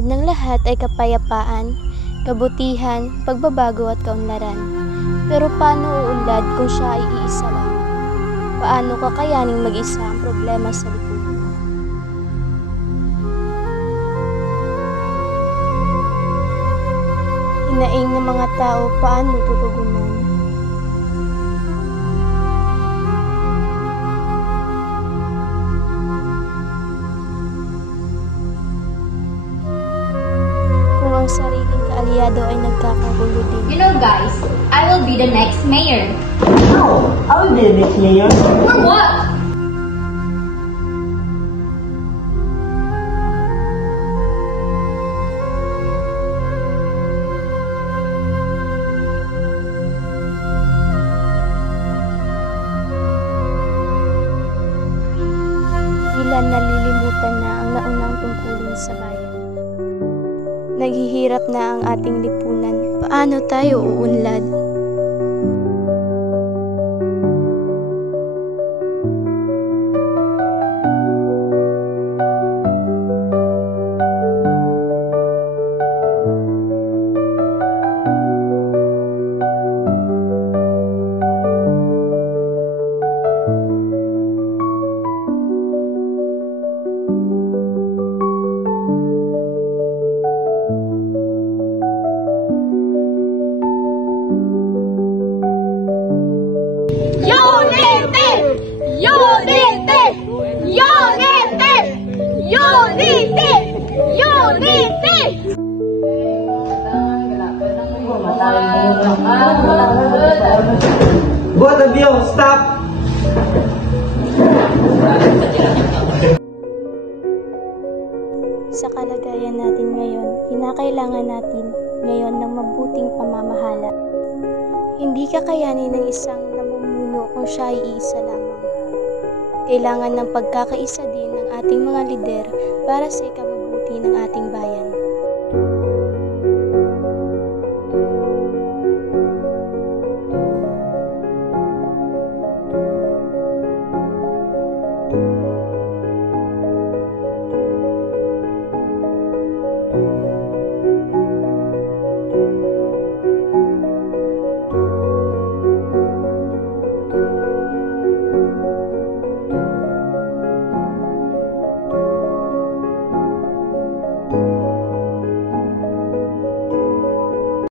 Unlad ng lahat ay kapayapaan, kabutihan, pagbabago at kaunlaran. Pero paano uunlad kung siya ay iisa lang? Paano kakayaning mag-isa ang problema sa lipunan? Hinaing ng mga tao, paano tutugunan? Kung ang sariling kaalyado ay nagkakagulo din. You know guys, I will be the next mayor. No, I will be the next mayor. For what? Tila nalilimutan na ang naunang tungkulin sa bayan. Naghihirap na ang ating lipunan. Paano tayo uunlad? Both of you, stop! Sa kalagayan natin ngayon, kinakailangan natin ngayon ng mabuting pamamahala. Hindi kakayanin ng isang namumuno kung siya ay iisa lamang. Kailangan ng pagkakaisa din ng ating mga lider para sa ikabubuti ng ating bayan.